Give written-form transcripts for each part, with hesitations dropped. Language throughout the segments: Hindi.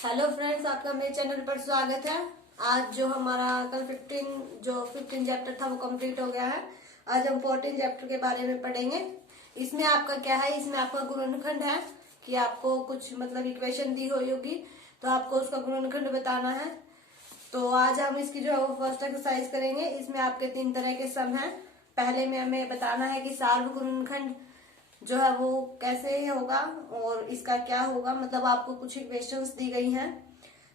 हेलो फ्रेंड्स, आपका मेरे चैनल पर स्वागत है। आज जो हमारा कल 15 चैप्टर था वो कंप्लीट हो गया है। आज हम 14 चैप्टर के बारे में पढ़ेंगे। इसमें आपका क्या है, इसमें आपका गुणनखंड है कि आपको कुछ मतलब इक्वेशन दी हुई होगी तो आपको उसका गुणनखंड बताना है। तो आज हम इसकी जो है वो फर्स्ट एक्सरसाइज करेंगे। इसमें आपके 3 तरह के सम हैं। पहले में हमें बताना है कि सार्व गुणनखंड जो है वो कैसे होगा और इसका क्या होगा, मतलब आपको कुछ इक्वेशंस दी गई हैं।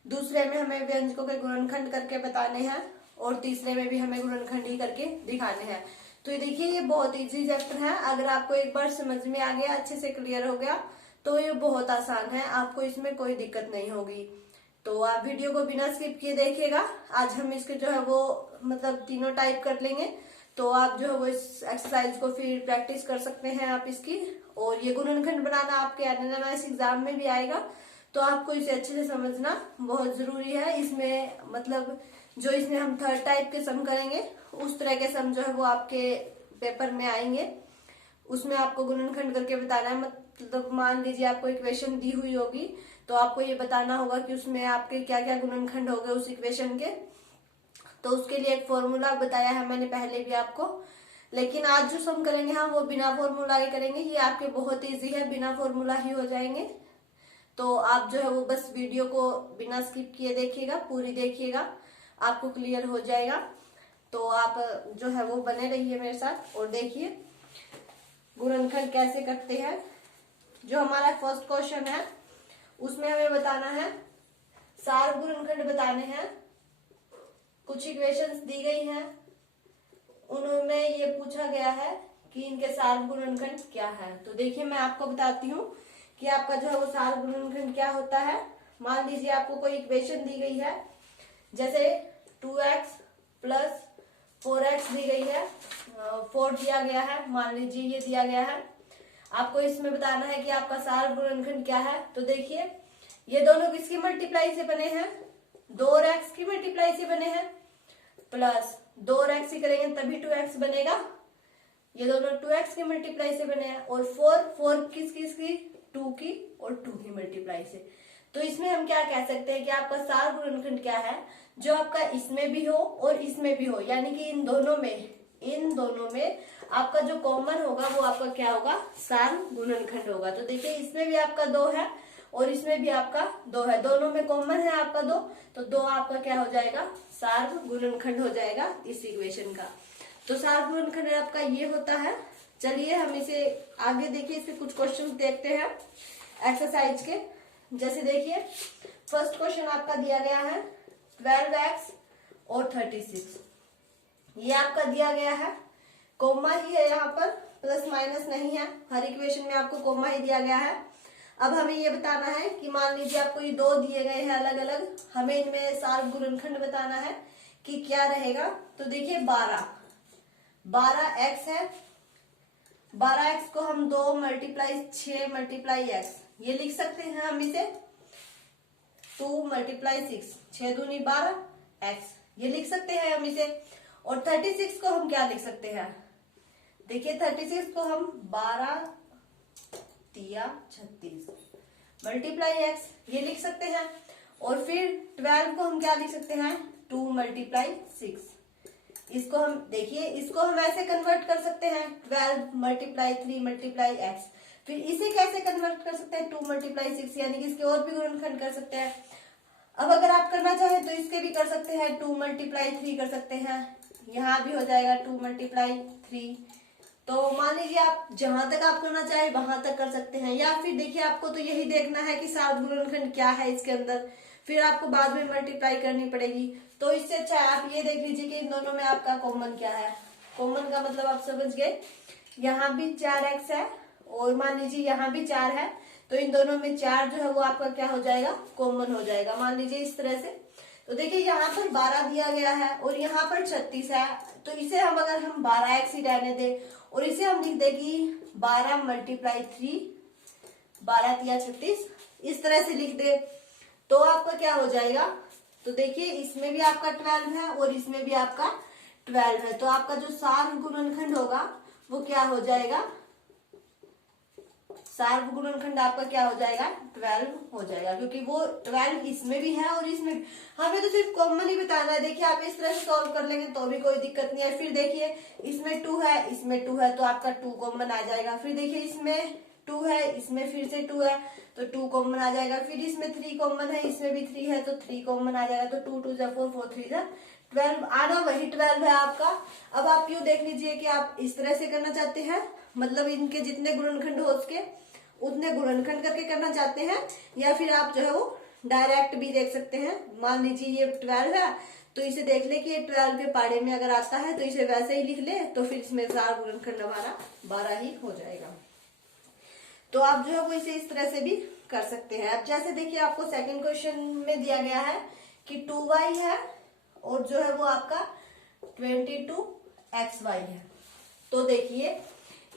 दूसरे में हमें व्यंजकों के गुणनखंड करके बताने हैं और तीसरे में भी हमें गुणनखंड ही करके दिखाने हैं। तो ये देखिए, ये बहुत इजी चैप्टर है। अगर आपको एक बार समझ में आ गया, अच्छे से क्लियर हो गया तो ये बहुत आसान है, आपको इसमें कोई दिक्कत नहीं होगी। तो आप वीडियो को बिना स्किप किए देखिएगा। आज हम इसके जो है वो मतलब तीनों टाइप कर लेंगे, तो आप जो है वो इस एक्सरसाइज को फिर प्रैक्टिस कर सकते हैं आप इसकी। और ये गुणनखंड बनाना आपके एनएनएमएस एग्जाम में भी आएगा, तो आपको इसे अच्छे से समझना बहुत जरूरी है। इसमें मतलब जो इसमें हम थर्ड टाइप के सम करेंगे, उस तरह के सम जो है वो आपके पेपर में आएंगे। उसमें आपको गुणनखंड करके बताना है। मतलब मान लीजिए आपको इक्वेशन दी हुई होगी तो आपको ये बताना होगा कि उसमें आपके क्या क्या गुणनखंड हो गए उस इक्वेशन के। तो उसके लिए एक फॉर्मूला बताया है मैंने पहले भी आपको, लेकिन आज जो सम करेंगे हम वो बिना फॉर्मूला के करेंगे। ये आपके बहुत इजी है, बिना फॉर्मूला ही हो जाएंगे। तो आप जो है वो बस वीडियो को बिना स्किप किए देखिएगा, पूरी देखिएगा, आपको क्लियर हो जाएगा। तो आप जो है वो बने रहिए मेरे साथ और देखिए गुणनखंड कैसे करते हैं। जो हमारा फर्स्ट क्वेश्चन है उसमें हमें बताना है, सार्व गुणनखंड बताने हैं। कुछ इक्वेशंस दी गई हैं, उनमें ये पूछा गया है कि इनके सार्व गुणनखंड क्या है। तो देखिए मैं आपको बताती हूँ कि आपका जो है वो सार्व गुणनखंड क्या होता है। मान लीजिए आपको कोई इक्वेशन दी गई है, जैसे 2x प्लस 4x दी गई है, 4 दिया गया है, मान लीजिए ये दिया गया है। आपको इसमें बताना है कि आपका सार्व गुणनखंड क्या है। तो देखिए ये दोनों किसकी मल्टीप्लाई से बने हैं, 2x की मल्टीप्लाई से बने हैं, प्लस 2x ही करेंगे तभी 2x बनेगा। ये दोनों 2x की मल्टीप्लाई से बने हैं और 4 किसकी 2 की और 2 की मल्टीप्लाई से। तो इसमें हम क्या कह सकते हैं कि आपका सार्व गुणनखंड क्या है, जो आपका इसमें भी हो और इसमें भी हो, यानी कि इन दोनों में आपका जो कॉमन होगा वो आपका क्या होगा, सार्व गुणनखंड होगा। तो देखिए इसमें भी आपका 2 है और इसमें भी आपका 2 है, दोनों में कॉमन है आपका 2, तो 2 आपका क्या हो जाएगा, सार्व गुणनखंड हो जाएगा इस इक्वेशन का। तो सार्व गुणनखंड आपका ये होता है। चलिए हम इसे आगे देखिए, इसके कुछ क्वेश्चन देखते हैं एक्सरसाइज के। जैसे देखिए फर्स्ट क्वेश्चन आपका दिया गया है 12x और 36, ये आपका दिया गया है, कोमा ही है यहाँ पर, प्लस माइनस नहीं है। हर इक्वेशन में आपको कोमा ही दिया गया है। अब हमें ये बताना है कि मान लीजिए आपको ये 2 दिए गए हैं अलग अलग, हमें इनमें सार्व गुणनखंड बताना है कि क्या रहेगा। तो देखिए 12x है, 12x को हम 2 मल्टीप्लाई 6 मल्टीप्लाई x ये लिख सकते हैं हम इसे, 2 मल्टीप्लाई 6, 6 दूनी 12 x ये लिख सकते हैं हम इसे। और 36 को हम क्या लिख सकते हैं, देखिए 36 को हम 12 तिया 36 मल्टीप्लाई x ये लिख सकते हैं। और फिर 12 को हम क्या लिख सकते हैं, 2 मल्टीप्लाई 6। इसको हम देखिए, इसको हम ऐसे कन्वर्ट कर सकते हैं 12 मल्टीप्लाई 3 मल्टीप्लाई x। फिर इसे कैसे कन्वर्ट कर सकते हैं, 2 मल्टीप्लाई 6, यानी कि इसके और भी गुणनखंड कर सकते हैं। अब अगर आप करना चाहें तो इसके भी कर सकते हैं, 2 मल्टीप्लाई 3 कर सकते हैं, यहाँ भी हो जाएगा 2 मल्टीप्लाई 3। तो मान लीजिए आप जहां तक आप करना चाहे वहां तक कर सकते हैं। या फिर देखिए आपको तो यही देखना है कि सार्व गुणनखंड क्या है इसके अंदर, फिर आपको बाद में मल्टीप्लाई करनी पड़ेगी। तो इससे अच्छा है आप ये देख लीजिए कि इन दोनों में आपका कॉमन क्या है। कॉमन का मतलब आप समझ गए, यहाँ भी 4x है और मान लीजिए यहाँ भी 4 है, तो इन दोनों में 4 जो है वो आपका क्या हो जाएगा, कॉमन हो जाएगा। मान लीजिए इस तरह से। तो देखिए यहाँ पर 12 दिया गया है और यहाँ पर 36 है, तो इसे हम अगर हम 12x ही रहने दें और इसे हम लिख देगी 12 मल्टीप्लाई 3, 12 तिया 36, इस तरह से लिख दे तो आपका क्या हो जाएगा। तो देखिए इसमें भी आपका 12 है और इसमें भी आपका 12 है, तो आपका जो सार्व गुणनखंड होगा वो क्या हो जाएगा, सार्व गुणनखंड आपका क्या हो जाएगा 12 हो जाएगा, क्योंकि वो 12 इसमें भी है और इसमें भी। हमें तो सिर्फ कॉमन ही बताना है। देखिए आप इस तरह से सॉल्व कर लेंगे तो भी कोई दिक्कत नहीं है। फिर देखिए इसमें 2 है, इसमें 2 है, तो आपका 2 कॉमन आ जाएगा। फिर देखिए इसमें 2 है, इसमें फिर से 2 है, तो 2 कॉमन आ जाएगा। फिर इसमें 3 कॉमन है, इसमें भी 3 है, तो 3 कॉमन आ जाएगा। तो 2 2 जा 4, 4 3 जा 12, आना वही 12 है आपका। अब आप यूँ देख लीजिए कि आप इस तरह से करना चाहते हैं, मतलब इनके जितने गुणनखंड हो सके उतने गुणनखंड करके करना चाहते हैं, या फिर आप जो है वो डायरेक्ट भी देख सकते हैं। मान लीजिए ये 12 है, तो इसे देख ले कि ये 12 के पाड़े में अगर आता है तो इसे वैसे ही लिख ले, तो फिर इसमें सार गुणनखंड हमारा 12 ही हो जाएगा। तो आप जो है वो इसे इस तरह से भी कर सकते हैं। अब जैसे देखिए आपको सेकंड क्वेश्चन में दिया गया है कि 2y है और जो है वो आपका 22xy है। तो देखिए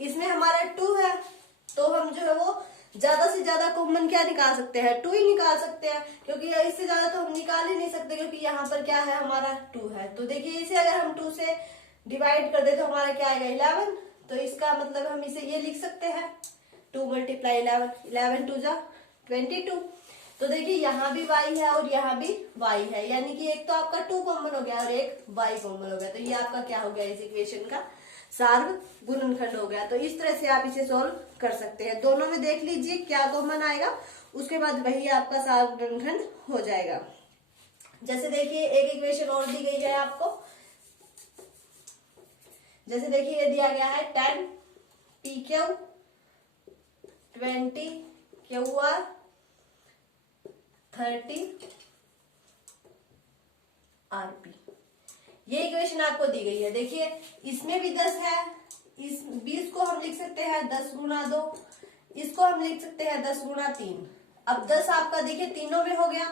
इसमें हमारा 2 है, तो हम जो है वो ज्यादा से ज्यादा कॉमन क्या निकाल सकते हैं, 2 ही निकाल सकते हैं, क्योंकि इससे ज्यादा तो हम निकाल ही नहीं सकते, क्योंकि यहाँ पर क्या है हमारा 2 है। तो देखिए इसे अगर हम 2 से डिवाइड कर दे तो हमारा क्या आएगा 11। तो इसका मतलब हम इसे ये लिख सकते हैं 2 × 11, 11 2 जा 22। तो देखिए यहाँ भी y है और यहाँ भी y है, यानी कि एक तो आपका 2 कॉमन हो गया और एक y कॉमन हो गया। तो ये आपका क्या हो गया इस इक्वेशन का सार्व गुणनखंड हो गया। तो इस तरह से आप इसे सॉल्व कर सकते हैं। दोनों में देख लीजिए क्या कॉमन आएगा, उसके बाद वही आपका सार्व गुणनखंड हो जाएगा। जैसे देखिए एक इक्वेशन और दी गई है आपको, जैसे देखिए ये दिया गया है 10 PQ 20 QR 30 RP। ये इक्वेशन आपको दी गई है। देखिए इसमें भी 10 है, इस 20 को हम लिख सकते हैं 10 × 2, इसको हम लिख सकते हैं 10 × 3। अब 10 आपका देखिए तीनों में हो गया,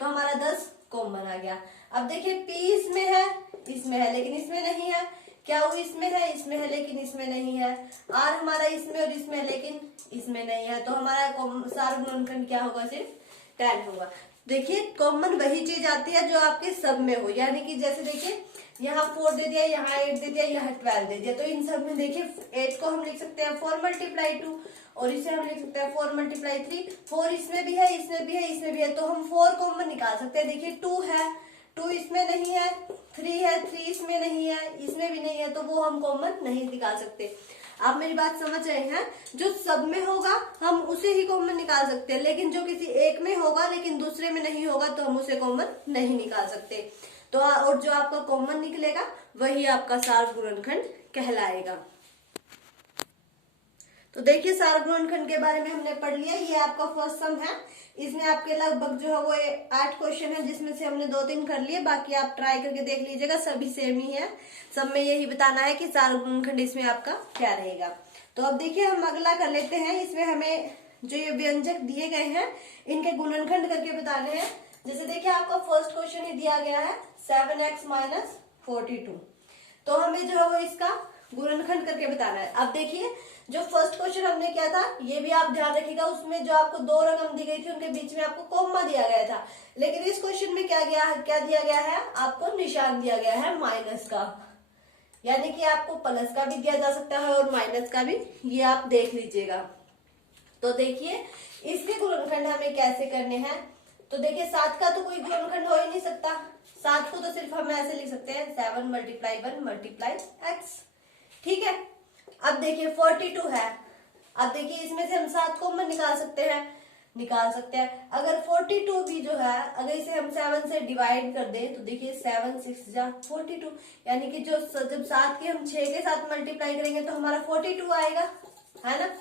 तो हमारा 10 कॉमन आ गया। अब देखिए P इसमें है लेकिन इसमें नहीं है, क्या वो इसमें है लेकिन इसमें नहीं है, R हमारा इसमें और इसमें है लेकिन इसमें नहीं है, तो हमारा सार्व गुणनखंड क्या होगा सिर्फ 10 होगा। देखिए कॉमन वही चीज आती है जो आपके सब में हो, यानी कि जैसे देखिए यहाँ 4 दे दिया, यहाँ 8 दे दिया, यहाँ 12 दे दिया, तो इन सब में देखिए 8 को हम लिख सकते हैं 4 × 2 और इसे हम लिख सकते हैं 4 × 3। 4 इसमें भी है, इसमें भी है, इसमें भी है, तो हम 4 कॉमन निकाल सकते हैं। देखिए 2 है, 2 इसमें नहीं है, 3 है, 3 इसमें नहीं है, इसमें भी नहीं है, तो वो हम कॉमन नहीं निकाल सकते। आप मेरी बात समझ रहे हैं? जो सब में होगा हम उसे ही कॉमन निकाल सकते हैं, लेकिन जो किसी एक में होगा लेकिन दूसरे में नहीं होगा तो हम उसे कॉमन नहीं निकाल सकते। तो और जो आपका कॉमन निकलेगा वही आपका सार्व गुणनखंड कहलाएगा। तो देखिए सार्व गुणनखंड के बारे में हमने पढ़ लिया। ये आपका फर्स्ट सम है, इसमें आपके लगभग जो है वो 8 क्वेश्चन है, जिसमें से हमने 2-3 कर लिए, बाकी आप ट्राई करके देख लीजिएगा, सभी सेम ही है। सब में यही बताना है कि सार्व गुणनखंड इसमें आपका क्या रहेगा। तो अब देखिए हम अगला कर लेते हैं। इसमें हमें जो ये व्यंजक दिए गए हैं इनके गुणनखंड करके बताने हैं। जैसे देखिए आपका फर्स्ट क्वेश्चन ही दिया गया है 7x - 42, तो हमें जो है वो इसका गुणनखंड करके बताना है। अब देखिए जो फर्स्ट क्वेश्चन हमने किया था ये भी आप ध्यान रखिएगा, उसमें जो आपको 2 रकम दी गई थी उनके बीच में आपको कॉमा दिया गया था, लेकिन इस क्वेश्चन में क्या दिया गया है, आपको निशान दिया गया है माइनस का, यानी कि आपको प्लस का भी दिया जा सकता है और माइनस का भी, ये आप देख लीजिएगा। तो देखिए इसके गुणनखंड हमें कैसे करने हैं। तो देखिए 7 का तो कोई गुणनखंड हो ही नहीं सकता, 7 को तो सिर्फ हम ऐसे लिख सकते हैं 7 × 1 × x, ठीक है। अब देखिए 42 है, अब देखिए इसमें से हम 7 कॉमन निकाल सकते हैं। अगर 42 भी जो है अगर इसे हम 7 से डिवाइड कर दें तो देखिए 7 6 जा 42, यानी कि जो जब 7 के हम 6 के साथ मल्टीप्लाई करेंगे तो हमारा 42 आएगा, है ना।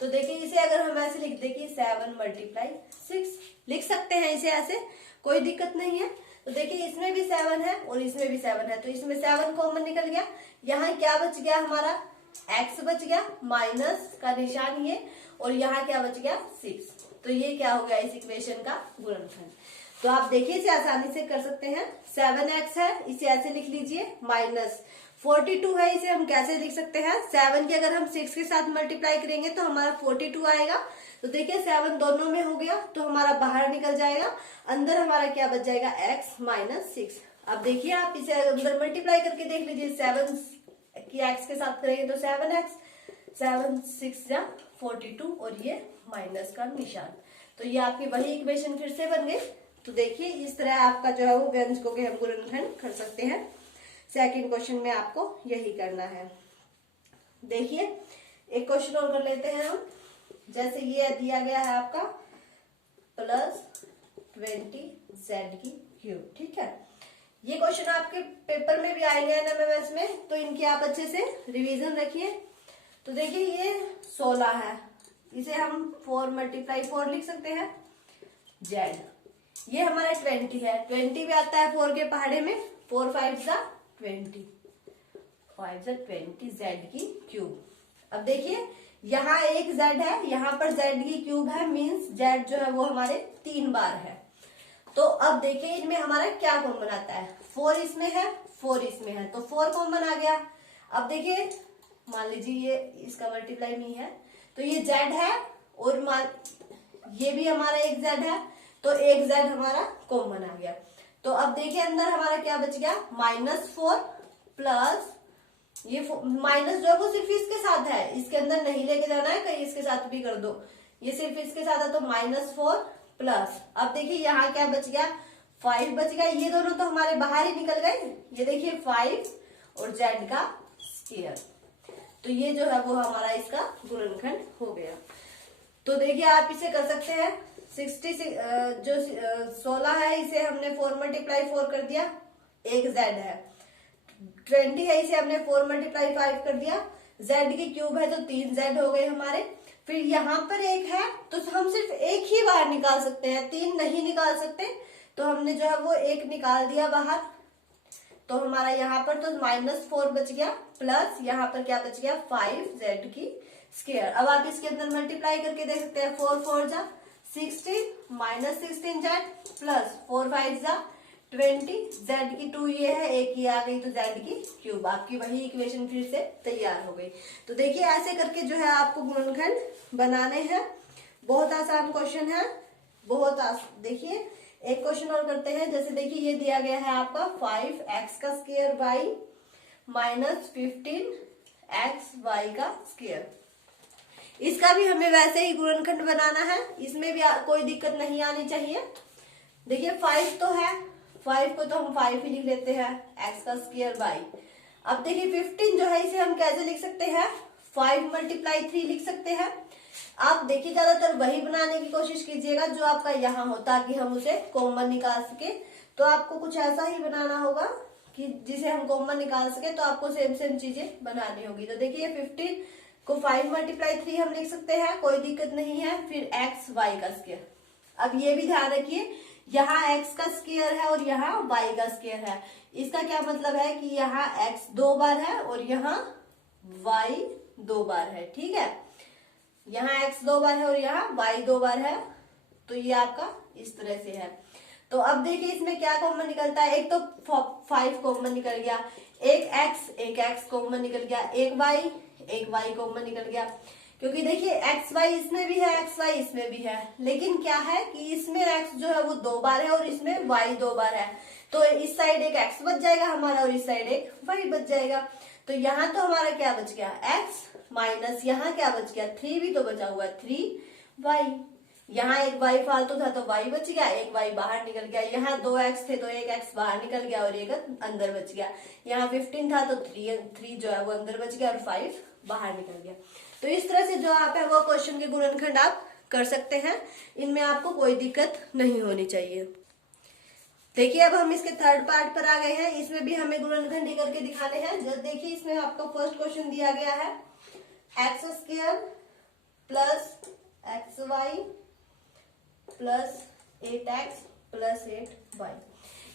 तो देखिए इसे अगर हम ऐसे लिख दे कि 7 × 6 लिख सकते हैं, इसे ऐसे कोई दिक्कत नहीं है। तो देखिए इसमें भी 7 है और इसमें भी 7 है, तो इसमें 7 कॉमन निकल गया। यहाँ क्या बच गया हमारा x बच गया, माइनस का निशान ये, और यहाँ क्या बच गया 6। तो ये क्या हो गया इस इक्वेशन का गुणनखंड। तो आप देखिए इसे आसानी से कर सकते हैं। 7x है, इसे ऐसे लिख लीजिए, माइनस 42 है, इसे हम कैसे लिख सकते हैं, 7 की अगर हम 6 के साथ मल्टीप्लाई करेंगे तो हमारा 42 आएगा। तो देखिए 7 दोनों में हो गया तो हमारा बाहर निकल जाएगा, अंदर हमारा क्या बच जाएगा x - 6। अब देखिए आप इसे अंदर मल्टीप्लाई करके देख लीजिए, 7 की x के साथ करेंगे तो 7x, 7 6 जा 42 और ये माइनस का निशान। तो ये आपकी वही इक्वेशन फिर से बन गई। तो देखिए इस तरह आपका जो है वो व्यंजकों के हम गुणनखंड कर सकते हैं। सेकंड क्वेश्चन में आपको यही करना है। देखिए एक क्वेश्चन और कर लेते हैं हम। जैसे ये दिया गया है आपका +20z3, ठीक है। ये क्वेश्चन आपके पेपर में भी आएंगे एनएमएमएस में, तो इनकी आप अच्छे से रिवीजन रखिए। तो देखिए ये 16 है, इसे हम 4 × 4 लिख सकते हैं z। ये हमारा 20 है, 20 भी आता है 4 के पहाड़े में, 4 5 20, 5 20 z3। अब देखिए यहाँ एक z है, यहाँ पर z3 है, मीन्स z जो है वो हमारे 3 बार है। तो अब देखिए इनमें हमारा क्या कॉमन आता है, 4 इसमें है, 4 इसमें है, तो 4 कॉमन आ गया। अब देखिए मान लीजिए ये इसका मल्टीप्लाई नहीं है, तो ये z है और ये भी हमारा एक z है, तो एक z हमारा कॉमन आ गया। तो अब देखिए अंदर हमारा क्या बच गया, -4 प्लस ये माइनस जो है वो सिर्फ इसके साथ है, इसके अंदर नहीं लेके जाना है, कहीं इसके साथ भी कर दो, ये सिर्फ इसके साथ है, तो -4 प्लस। अब देखिए यहाँ क्या बच गया, 5 बच गया। ये दोनों तो हमारे बाहर ही निकल गए, ये देखिए 5 और z का स्क्वायर। तो ये जो है वो हमारा इसका गुणनखंड हो गया। तो देखिए आप इसे कर सकते हैं। 66 जो 16 है इसे हमने 4 × 4 कर दिया, एक z है। 20 है, इसे हमने 4 × 5 कर दिया, z3 है तो 3 z हो गए हमारे। फिर यहाँ पर एक है तो हम सिर्फ एक ही बाहर निकाल सकते हैं, 3 नहीं निकाल सकते, तो हमने जो है वो एक निकाल दिया बाहर। तो हमारा यहाँ पर तो -4 बच गया, प्लस यहाँ पर क्या बच गया, 5z3। अब आप इसके अंदर मल्टीप्लाई करके देख सकते हैं, 4 4 जा 16, -16z प्लस 4 5 जा 20, z2 ये है, एक ये आ गई तो z3। आपकी वही इक्वेशन फिर से तैयार हो गई। तो देखिए ऐसे करके जो है आपको गुणनखंड बनाने हैं। बहुत आसान क्वेश्चन है, बहुत देखिए एक क्वेश्चन और करते हैं। जैसे देखिए ये दिया गया है आपका 5x² y -15xy²। इसका भी हमें वैसे ही गुणनखंड बनाना है, इसमें भी कोई दिक्कत नहीं आनी चाहिए। देखिए 5 तो है, 5 को तो हम 5 ही लिख लेते हैं, x² y। अब देखिए 15 जो है इसे हम कैसे लिख सकते हैं, 5 × 3 लिख सकते हैं। आप देखिए ज्यादातर वही बनाने की कोशिश कीजिएगा जो आपका यहाँ हो, ताकि हम उसे कॉमन निकाल सके। तो आपको कुछ ऐसा ही बनाना होगा कि जिसे हम कॉमन निकाल सके, तो आपको सेम सेम चीजें बनानी होगी। तो देखिए 15 को 5 × 3 हम लिख सकते हैं, कोई दिक्कत नहीं है। फिर x² अब ये भी ध्यान रखिए, यहाँ x का स्क्वायर है और यहाँ y का स्क्वायर है। इसका क्या मतलब है कि यहाँ x 2 बार है और यहाँ y 2 बार है, ठीक है। यहाँ x 2 बार है और यहाँ y 2 बार है, तो ये आपका इस तरह से है। तो अब देखिए इसमें क्या कॉमन निकलता है, एक तो 5 कॉमन निकल गया, एक x कॉमन निकल गया, एक y कॉमन निकल गया। क्योंकि देखिए xy इसमें भी है, xy इसमें भी है, लेकिन क्या है कि इसमें x जो है वो 2 बार है और इसमें y 2 बार है। तो इस साइड एक x बच जाएगा हमारा और इस साइड एक y बच जाएगा। तो यहाँ तो हमारा क्या बच गया, x माइनस यहाँ क्या बच गया, 3 भी तो बचा हुआ है, 3y। यहाँ एक y फालतू था तो y बच गया, एक y बाहर निकल गया। यहाँ 2x थे तो एक x बाहर निकल गया और एक अंदर बच गया। यहाँ 15 था तो 3 जो है वो अंदर बच गया और 5 बाहर निकल गया। तो इस तरह से जो आप है वो क्वेश्चन के गुणनखंड आप कर सकते हैं, इनमें आपको कोई दिक्कत नहीं होनी चाहिए। देखिए अब हम इसके थर्ड पार्ट पर आ गए हैं, इसमें भी हमें गुणनखंड ही करके दिखाने हैं। जब देखिए इसमें आपका फर्स्ट क्वेश्चन दिया गया है x² plus xy plus 8x plus 8y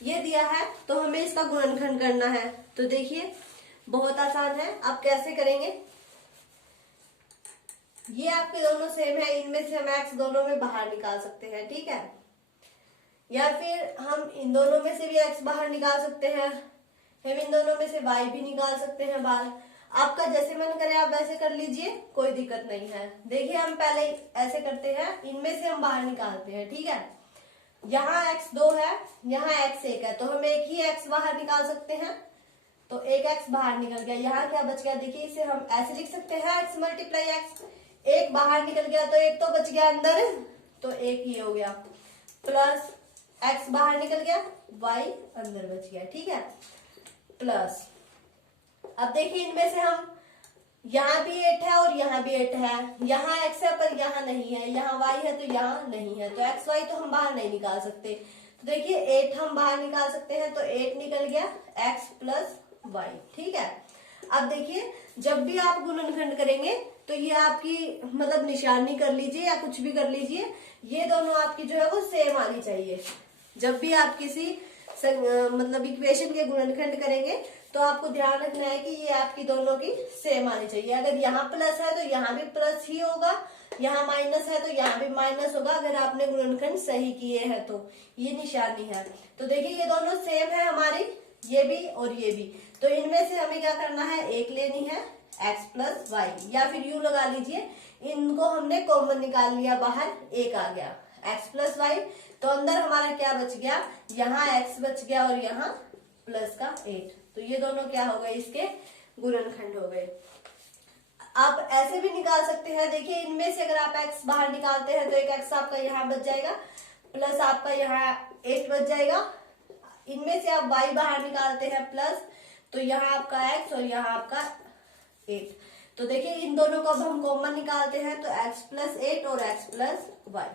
ये दिया है, तो हमें इसका गुणनखंड करना है। तो देखिए बहुत आसान है, आप कैसे करेंगे, ये आपके दोनों सेम है, इनमें से हम x दोनों में बाहर निकाल सकते हैं, ठीक है। या फिर हम इन दोनों में से भी x बाहर निकाल सकते हैं, हम इन दोनों में से y भी निकाल सकते हैं बाहर। आपका जैसे मन करे आप वैसे कर लीजिए, कोई दिक्कत नहीं है। देखिए हम पहले ऐसे करते हैं, इनमें से हम बाहर निकालते हैं, ठीक है। यहाँ x 2 है, यहाँ x 1 है, तो हम एक ही x बाहर निकाल सकते हैं, तो एक x बाहर निकल गया। यहाँ क्या बच गया, देखिए इसे हम ऐसे लिख सकते हैं x × x, एक बाहर निकल गया तो एक तो बच गया अंदर, तो एक ये हो गया, प्लस x बाहर निकल गया, y अंदर बच गया, ठीक है, प्लस अब देखिए इनमें से हम यहाँ भी 8 है और यहाँ भी 8 है, यहाँ x है पर यहाँ नहीं है, यहाँ y है तो यहाँ नहीं है, तो x y तो हम बाहर नहीं निकाल सकते। तो देखिए 8 हम बाहर निकाल सकते हैं, तो 8 निकल गया x प्लस y, ठीक है। अब देखिए जब भी आप गुणनखंड करेंगे तो ये आपकी मतलब निशानी कर लीजिए या कुछ भी कर लीजिए, ये दोनों आपकी जो है वो सेम आनी चाहिए। जब भी आप किसी मतलब इक्वेशन के गुणनखंड करेंगे तो आपको ध्यान रखना है कि ये आपकी दोनों की सेम आनी चाहिए। अगर यहाँ प्लस है तो यहाँ भी प्लस ही होगा, यहाँ माइनस है तो यहाँ भी माइनस होगा, अगर आपने गुणनखंड सही किए हैं तो ये निशानी है। तो देखिए ये दोनों सेम है हमारी, ये भी और ये भी, तो इनमें से हमें क्या करना है, एक लेनी है x प्लस वाई, या फिर यूं लगा लीजिए इनको हमने कॉमन निकाल लिया बाहर, एक आ गया x प्लस वाई, तो अंदर हमारा क्या बच गया, यहाँ x बच गया और यहाँ प्लस का 8, तो ये दोनों क्या हो गए, इसके गुणनखंड हो गए। आप ऐसे भी निकाल सकते हैं, देखिए इनमें से अगर आप x बाहर निकालते हैं तो एक x आपका यहाँ बच जाएगा, प्लस आपका यहाँ 8 बच जाएगा, इनमें से आप y बाहर निकालते हैं प्लस, तो यहाँ आपका x और यहाँ आपका 8, तो देखिए इन दोनों को अब हम कॉमन निकालते हैं तो x प्लस 8 और x प्लस वाई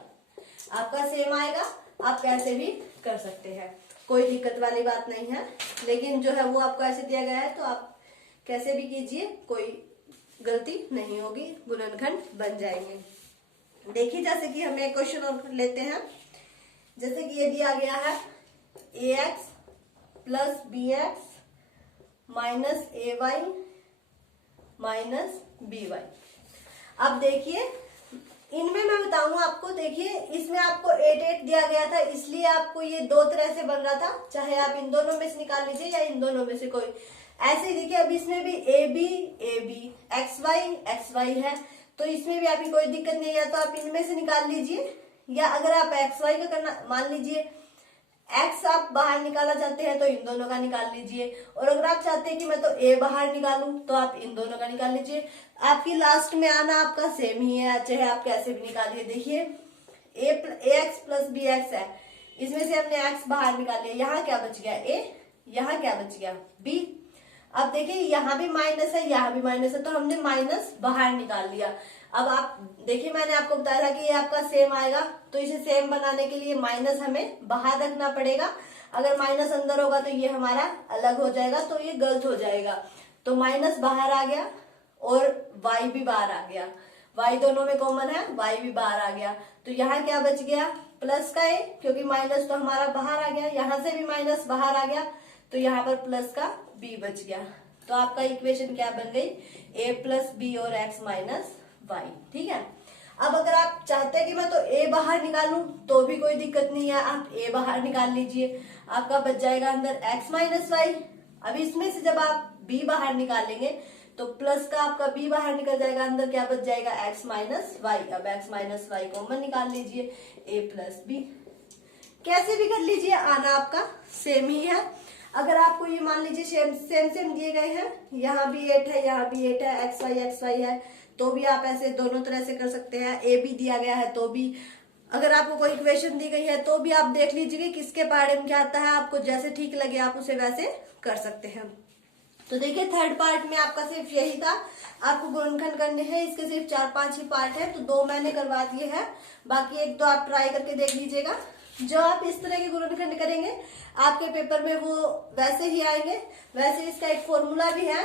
आपका सेम आएगा। आप कैसे भी कर सकते हैं, कोई दिक्कत वाली बात नहीं है, लेकिन जो है वो आपको ऐसे दिया गया है तो आप कैसे भी कीजिए, कोई गलती नहीं होगी, गुणनखंड बन जाएंगे। देखिए जैसे कि हम एक क्वेश्चन और लेते हैं, जैसे कि ये दिया गया है ax plus bx minus ay minus by। अब देखिए इनमें मैं बताऊं आपको, देखिए इसमें आपको 8 दिया गया था, इसलिए आपको ये दो तरह से बन रहा था, चाहे आप इन दोनों में से निकाल लीजिए या इन दोनों में से कोई, ऐसे ही देखिए अब इसमें भी ab xy है, तो इसमें भी आपकी कोई दिक्कत नहीं है, तो आप इनमें से निकाल लीजिए, या अगर आप xy का करना, मान लीजिए x आप बाहर निकालना चाहते हैं तो इन दोनों का निकाल लीजिए, और अगर आप चाहते हैं कि मैं तो a बाहर निकालूं तो आप इन दोनों का निकाल लीजिए, आपकी लास्ट में आना आपका सेम ही है, चाहे आप कैसे भी निकालिए। देखिए ax प्लस bx है, इसमें से हमने x बाहर निकाल लिया, यहाँ क्या बच गया a, यहाँ क्या बच गया b। अब देखिए यहाँ भी माइनस है, यहाँ भी माइनस है, तो हमने माइनस बाहर निकाल लिया। अब आप देखिए मैंने आपको बताया था कि ये आपका सेम आएगा, तो इसे सेम बनाने के लिए माइनस हमें बाहर रखना पड़ेगा, अगर माइनस अंदर होगा तो ये हमारा अलग हो जाएगा, तो ये गलत हो जाएगा। तो माइनस बाहर आ गया और y भी बाहर आ गया, y दोनों में कॉमन है, y भी बाहर आ गया, तो यहाँ क्या बच गया, प्लस का a, क्योंकि माइनस तो हमारा बाहर आ गया, यहाँ से भी माइनस बाहर आ गया, तो यहाँ पर प्लस का b बच गया। तो आपका इक्वेशन क्या बन गई, a प्लस बी और x माइनस वाई, ठीक है। अब अगर आप चाहते हैं कि मैं तो a बाहर निकालूं तो भी कोई दिक्कत नहीं है, आप a बाहर निकाल लीजिए, आपका बच जाएगा अंदर x माइनस वाई। अब इसमें से जब आप b बाहर निकालेंगे तो प्लस का आपका b बाहर निकल जाएगा, अंदर क्या बच जाएगा, x माइनस वाई। अब x माइनस वाई कॉमन निकाल लीजिए, a प्लस बी, कैसे भी कर लीजिए, आना आपका सेम ही है। अगर आपको ये मान लीजिए सेम दिए गए हैं, यहाँ भी 8 है, यहाँ भी 8 है, x y है, तो भी आप ऐसे दोनों तरह से कर सकते हैं। a भी दिया गया है तो भी, अगर आपको कोई इक्वेशन दी गई है तो भी आप देख लीजिए कि किसके बारे में क्या आता है, आपको जैसे ठीक लगे आप उसे वैसे कर सकते हैं। तो देखिए थर्ड पार्ट में आपका सिर्फ यही था, आपको गुणनखंड करने हैं, इसके सिर्फ 4-5 ही पार्ट है, तो 2 मैंने करवा दिए हैं, बाकी 1-2 आप ट्राई करके देख लीजिएगा। जो आप इस तरह के गुणनखंड करेंगे आपके पेपर में वो वैसे ही आएंगे। वैसे इसका एक फॉर्मूला भी है,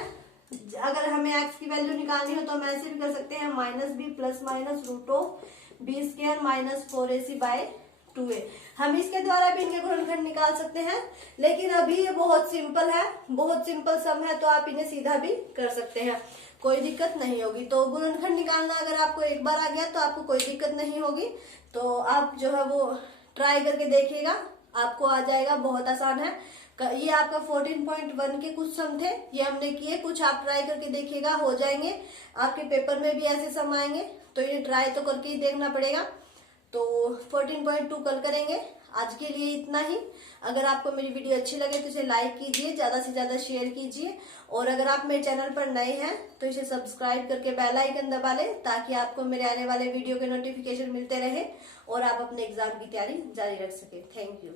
अगर हमें x की वैल्यू निकालनी हो तो हम ऐसे भी कर सकते हैं, minus b plus minus root of b square minus 4ac by 2a। हम इसके द्वारा भी इनके गुणनखंड निकाल सकते हैं, लेकिन अभी ये बहुत सिंपल है, बहुत सिंपल सम है, तो आप इन्हें सीधा भी कर सकते हैं, कोई दिक्कत नहीं होगी। तो गुणनखंड निकालना अगर आपको एक बार आ गया तो आपको कोई दिक्कत नहीं होगी, तो आप जो है वो ट्राई करके देखिएगा, आपको आ जाएगा, बहुत आसान है। ये आपका 14.1 के कुछ सम थे, ये हमने किए, कुछ आप ट्राई करके देखिएगा, हो जाएंगे। आपके पेपर में भी ऐसे सम आएंगे, तो ये ट्राई तो करके ही देखना पड़ेगा। तो 14.2 कल करेंगे। आज के लिए इतना ही। अगर आपको मेरी वीडियो अच्छी लगे तो इसे लाइक कीजिए, ज्यादा से ज्यादा शेयर कीजिए, और अगर आप मेरे चैनल पर नए हैं तो इसे सब्सक्राइब करके बेल आइकन दबा लें, ताकि आपको मेरे आने वाले वीडियो के नोटिफिकेशन मिलते रहे और आप अपने एग्जाम की तैयारी जारी रख सके। Thank you.